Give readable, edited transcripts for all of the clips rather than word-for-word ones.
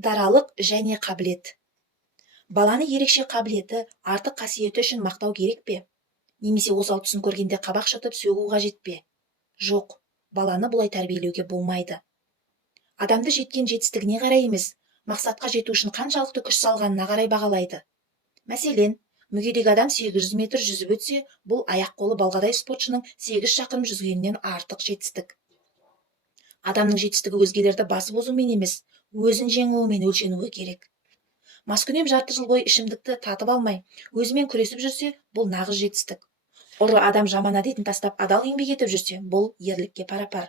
Даралық және қабілет. Баланы ерекше қабілеті, артық қасиеті үшін мақтау керек пе? Немесе осал тұсын көргенде қабақ шытып сөгу қажет пе? Жоқ, баланы бұлай тәрбиелеуге болмайды. Адамды жеткен жетістігіне қарай емес, мақсатқа жету үшін қаншалықты күш салғанына қарай бағалайды. Мәселен, мүгедек адам 800 метр жүзіп өтсе, бұл аяқ-қолы балғадай спортшының 8 шақырым жүзгенінен артық жетістік. Адамның жетістігі өзгелерді басып озумен емес, өзін жеңуімен өлшенуі керек. Маскүнем жарты жыл бойы ішімдікті татып алмай, өзімен күресіп жүрсе, бұл нағыз жетістік. Ұры адам жаман әдетін тастап адал еңбек етіп жүрсе, бұл ерлікке пара-пар.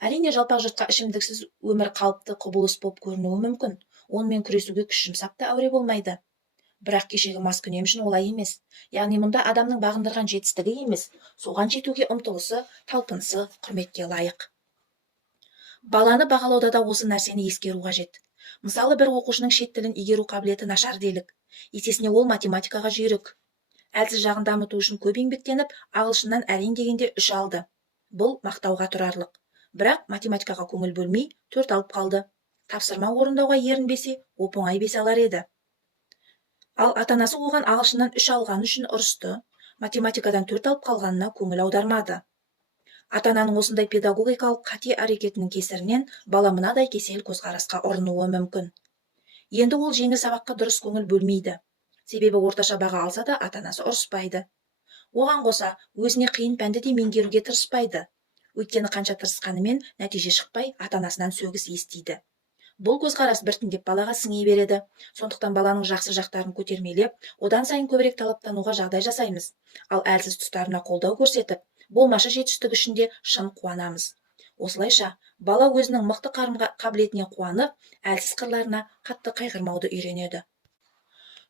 Әрине, жалпақ жұртқа ішімдіксіз өмір қалыпты құбылыс болып көрінуі мүмкін. Онымен күресуге күш жұмсап та әуре болмайды. Бірақ кешегі маскүнем үшін олай емес. Яғни мұнда адамның бағындырған жетістігі емес, соған жетуге ұмтылысы, талпынысы құрметке лайық. Баланы бағалауда да осы нәрсені ескеру қажет. Мысалы, бір оқушының шет тілін игеру қабілеті нашар делік. Есесіне ол математикаға жүйрік. Әлсіз жағын дамыту үшін көп еңбектеніп, ағылшыннан әрең дегенде 3 алды. Бұл мақтауға тұрарлық. Бірақ математикаға көңіл бөлмей 4 алып қалды. Тапсырма орындауға ерінбесе, оп-оңай 5 алар еді. Ал ата-анасы оған ағылшыннан 3 алғаны үшін ұрысты. Математикадан 4 алып қалғанына көңіл аудармады. Ата-ананың осындай педагогикалық қате әрекетінің кесірінен бала мынадай кесел көзқарасқа ұрынуы мүмкін. Енді ол жеңіл сабаққа дұрыс көңіл бөлмейді. Себебі орташа баға алса да ата-анасы ұрыспайды. Оған қоса өзіне қиын пәнді де меңгеруге тырыспайды. Өйткені қанша тырысқанымен нәтиже шықпай ата-анасынан сөгіс естиді. Бұл көзқарас біртіндеп балаға сіңе береді. Сондықтан баланың жақсы жақтарын көтермелеп, одан сайын көбірек талаптануға жағдай жасаймыз. Ал әлсіз тұстарына қолдау көрсетіп, болмашы жетістік үшінде шын қуанамыз. Осылайша, бала өзінің мықты қабілетіне қуанып, әлсіз қырларына қатты қайғырмауды үйренеді.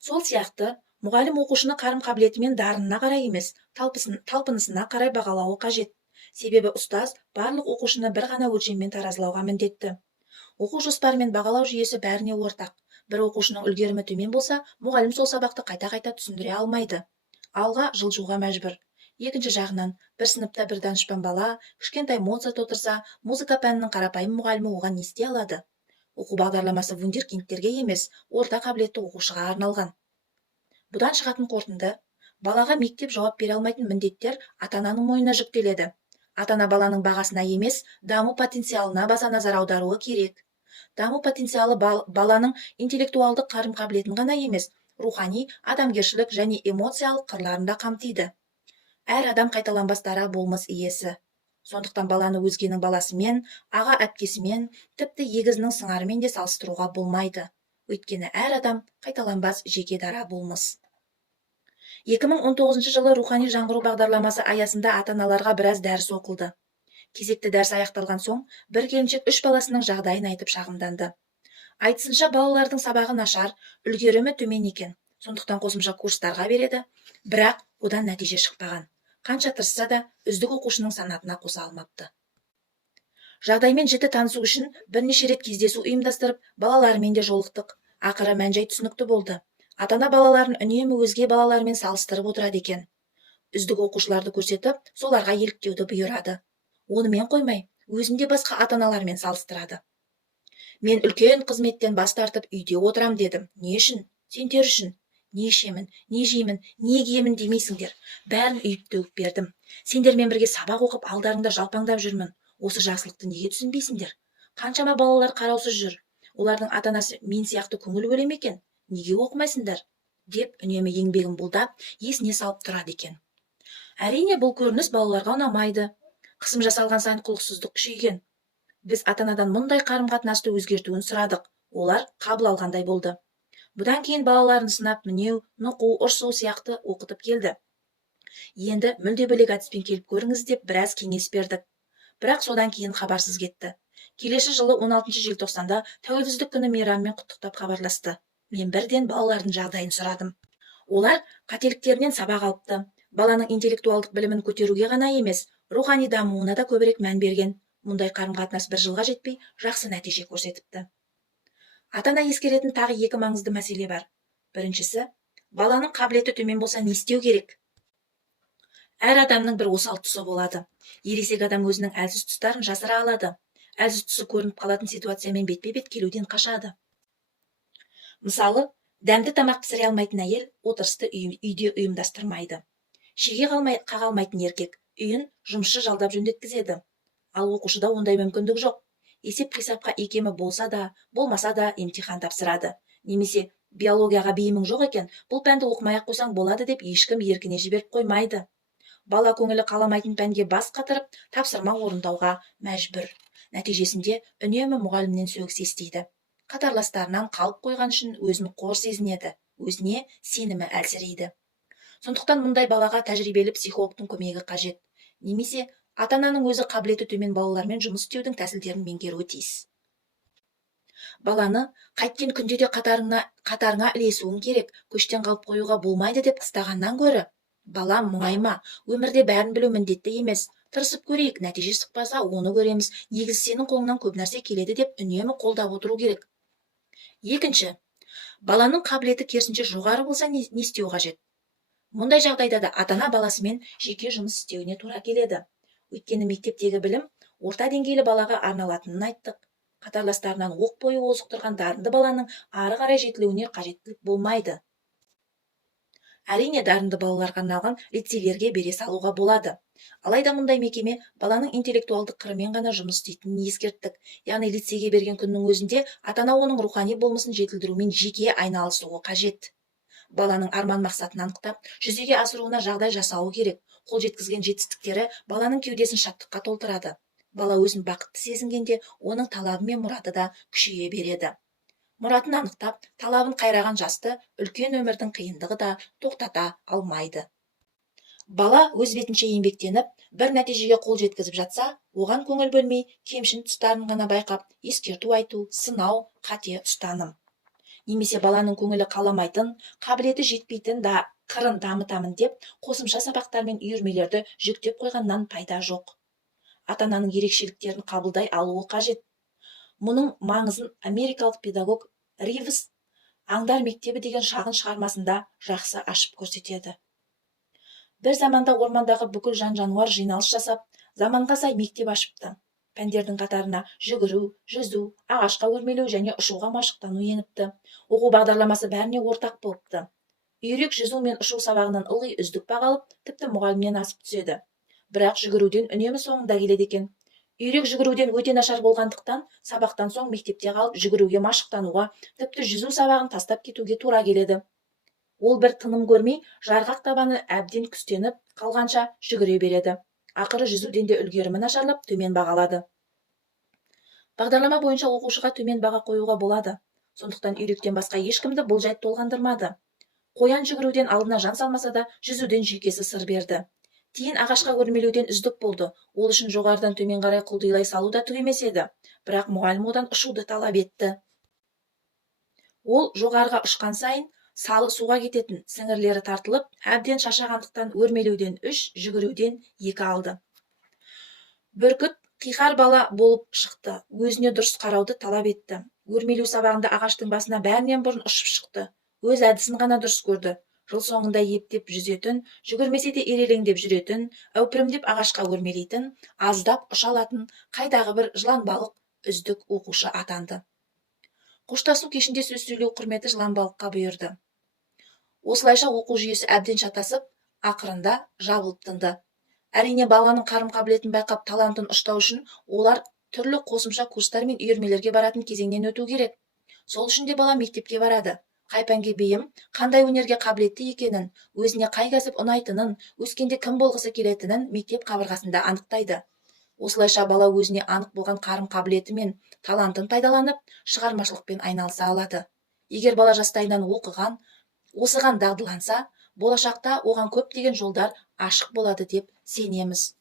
Сол сияқты, мұғалім оқушыны қарым-қабілетімен дарынына қарай емес, талпынысына қарай бағалауы қажет. Себебі ұстаз барлық оқушыны бір ғана өлшеммен таразылауға міндетті. Оқу жоспары мен бағалау жүйесі бәріне ортақ. Бір оқушының үлгерімі төмен болса, мұғалім сол сабақты қайта-қайта түсіндіре алмайды. Алға жылжуға мәжбүр. Екінші жағынан, бір сыныпта бір данышпан бала, кішкентай Моцарт отырса, музыка пәнінің қарапайым мұғалімі оған не істей алады? Оқу бағдарламасы вундеркиндтерге емес, орта қабілетті оқушыға арналған. Бұдан шығатын қорытынды, балаға мектеп жауап бере алмайтын міндеттер ата-ананың мойнына жүктеледі. Ата-ана баланың бағасына емес, даму потенциалына баса назар аударуы керек. Даму потенциалы баланың интеллектуалдық қарым-қабілетін ғана емес, рухани, адамгершілік және эмоциялық қырларын да қамтиды. Әр адам қайталанбас дара болмыс иесі. Сондықтан баланы өзгенің баласымен, аға әпкесімен, тіпті егізінің сыңарымен де салыстыруға болмайды. Өйткені әр адам қайталанбас жеке дара болмыс. 2019 жылы рухани жаңғыру бағдарламасы аясында ата-аналарға біраз дәріс оқылды. Кезекті дәріс аяқталған соң, бір келіншек 3 баласының жағдайын айтып шағымданды. Айтысынша, балалардың сабағы нашар, үлгерімі төмен екен. Сондықтан қосымша курстарға береді, бірақ одан нәтиже шықпаған. Қанша тырысса да, үздік оқушының санатына қоса алмапты. Жағдаймен жіті танысу үшін бірнеше рет кездесу ұйымдастырып, балалармен де жолықтық. Ақыры мән-жай түсінікті болды. Ата-ана балаларын үнемі өзге балалармен салыстырып отырады екен. Үздік оқушыларды көрсетіп, соларға еліктеуді бұйырады. Онымен қоймай, өзінде басқа ата-аналармен салыстырады. Мен үлкен қызметтен бас тартып үйде отырам дедім. Не үшін? Сендер үшін. Не ішемін, не жеймін, не киемін демейсіңдер. Бәрін үйіп төгіп бердім. Сендермен бірге сабақ оқып, алдарыңда жалпаңдап жүрмін. Осы жақсылықты неге түсінбейсіңдер? Қаншама балалар қараусыз жүр. Олардың ата-анасы мен сияқты көңіл бөле ме екен? Неге оқымайсыңдар? Деп үнемі еңбегін бұлдап, есіне салып тұрады екен. Әрине, бұл көрініс балаларға ұнамайды. Қысым жасалған сайын құлықсыздық күшейген. Біз ата-анадан мұндай қарым-қатынасты өзгертуін сұрадық. Олар қабыл алғандай болды. Бұдан кейін балаларын сынап, мінеу, нұқу, ұрсу сияқты оқытып келді. Енді мүлде бөлек әдіспен келіп көріңіз деп біраз кеңес бердік. Бірақ содан кейін хабарсыз кетті. Келесі жылы 16 желтоқсанда тәуелсіздік күні мейрамымен құттықтап хабарласты. Мен бірден балалардың жағдайын сұрадым. Олар қателіктерінен сабақ алыпты. Баланың интеллектуалдық білімін көтеруге ғана емес, рухани дамуына да көбірек мән берген. Мұндай қарым-қатынас бір жылға жетпей, жақсы нәтиже көрсетіпті. Ата-ана ескеретін тағы 2 маңызды мәселе бар. Біріншісі, баланың қабілеті төмен болса не істеу керек? Әр адамның бір осал тұсы болады. Ересек адам өзінің әлсіз тұстарын жасыра алады. Әлсіз тұсы көрініп қалатын ситуациямен бетпе-бет келуден қашады. Мысалы, дәмді тамақ пісіре алмайтын әйел отырысты үйде ұйымдастырмайды. Шеге қаға алмайтын еркек үйін жұмысшы жалдап жөндеткізеді. Ал оқушыда ондай мүмкіндік жоқ. Есеп-қисапқа икемі болса да, болмаса да емтихан тапсырады. Немесе биологияға бейімің жоқ екен, бұл пәнді оқымай-ақ қойсаң болады деп ешкім еркіне жіберіп қоймайды. Бала көңілі қаламайтын пәнге бас қатырып, тапсырма орындауға мәжбүр. Нәтижесінде үнемі мұғалімнен сөгіс естиді. Қатарластарынан қалып қойған үшін өзін қор сезінеді, өзіне сенімі әлсірейді. Сондықтан мұндай балаға тәжірибелі психологтың көмегі қажет. Немесе ата-ананың өзі қабілеті төмен балалармен жұмыс істеудің тәсілдерін меңгеруі тиіс. Баланы қайткен күнде де қатарыңа ілесуің керек, көштен қалып қоюға болмайды деп қыстағаннан гөрі, балам мұңайма, өмірде бәрін білу міндетті емес, тырысып көрейік, нәтиже шықпаса оны көреміз, негізі сенің қолыңнан көп нәрсе келеді деп үнемі қолдап отыру керек. Екінші, баланың қабілеті керісінше жоғары болса не істеу қажет? Мұндай жағдайда да ата-ана баласымен жеке жұмыс істеуіне тура келеді. Өйткені мектептегі білім орта деңгейлі балаға арналатынын айттық. Қатарластарынан оқ бойы озық тұрған дарынды баланың ары қарай жетілуіне қажеттілік болмайды. Әрине, дарынды балаларға арналған лицейлерге бере салуға болады. Алайда мұндай мекеме баланың интеллектуалдық қырымен ғана жұмыс істейтінін ескерттік. Яғни лицейге берген күннің өзінде ата-ана оның рухани болмысын жетілдірумен жеке айналысуы қажет. Баланың арман мақсатын анықтап, жүзеге асыруына жағдай жасауы керек. Қол жеткізген жетістіктері баланың кеудесін шаттыққа толтырады. Бала өзін бақытты сезінгенде, оның талабы мен мұраты да күшейе береді. Мұратын анықтап, талабын қайраған жасты үлкен өмірдің қиындығы да тоқтата алмайды. Бала өз бетінше еңбектеніп, бір нәтижеге қол жеткізіп жатса, оған көңіл бөлмей, кемшін тұстарын ғана байқап, ескерту айту, сынау, қате ұстаным. Немесе баланың көңілі қаламайтын, қабілеті жетпейтін қырын дамытамын деп, қосымша сабақтар мен үйірмелерді жүктеп қойғаннан пайда жоқ. Ата-ананың ерекшеліктерін қабылдай алуы қажет. Мұның маңызын америкалық педагог Ривз «Аңдар мектебі» деген шағын шығармасында жақсы ашып көрсетеді. Бір заманда ормандағы бүкіл жан-жануар жиналыс жасап, заманға сай мектеп ашыпты. Пәндердің қатарына жүгіру, жүзу, ағашқа өрмелеу және ұшуға машықтану еніпті. Оқу бағдарламасы бәріне ортақ болыпты. Үйрек жүзу мен ұшу сабағынан ылғи үздік бағалып, тіпті мұғалімнен асып түседі. Бірақ жүгіруден үнемі соңында келеді екен. Үйрек жүгіруден өте нашар болғандықтан, сабақтан соң мектепте қалып жүгіруге машықтануға, тіпті жүзу сабағын тастап кетуге тура келеді. Ол бір тыным көрмей, жарғақ табаны әбден күстеніп қалғанша жүгіре береді. Ақыры жүзуден де үлгерімі нашарлап төмен бағалады. Бағдарлама бойынша оқушыға төмен баға қоюға болады. Сондықтан үйректен басқа ешкімді бұл жайт толғандырмады. Қоян жүгіруден алдына жан салмаса да, жүзуден жүйкесі сыр берді. Тиін ағашқа өрмелеуден үздік болды. Ол үшін жоғарыдан төмен қарай құлдилай салу да түк емес еді. Бірақ мұғалім одан ұшуды талап етті. Ол жоғарыға ұшқан сайын салы суға кететін, сіңірлері тартылып, әбден шаршағандықтан өрмелеуден 3, жүгіруден 2 алды. Бүркіт қиқар бала болып шықты, өзіне дұрыс қарауды талап етті. Өрмелеу сабағында ағаштың басына бәрінен бұрын ұшып шықты. Өз әдісін ғана дұрыс көрді. Жыл соңында ептеп жүзетін, жүгірмесе де ирелеңдеп жүретін, әупірімдеп ағашқа өрмелейтін, аздап ұша алатын, қайдағы бір жыланбалық үздік оқушы атанды. Қоштасу кешінде сөз сөйлеу құрметі жыланбалыққа бұйырды. Осылайша оқу жүйесі әбден шатасып, ақырында жабылып тынды. Әрине, баланың қарым-қабілетін байқап, талантын ұштау үшін олар түрлі қосымша курстар мен үйірмелерге баратын кезеңнен өту керек. Сол үшін де бала мектепке барады. Қай пәнге бейім, қандай өнерге қабілетті екенін, өзіне қай кәсіп ұнайтынын, өскенде кім болғысы келетінін мектеп қабырғасында анықтайды. Осылайша бала өзіне анық болған қарым-қабілеті мен талантын пайдаланып, шығармашылықпен айналыса алады. Егер бала жастайынан осыған дағдыланса, болашақта оған көптеген жолдар ашық болады деп сенеміз.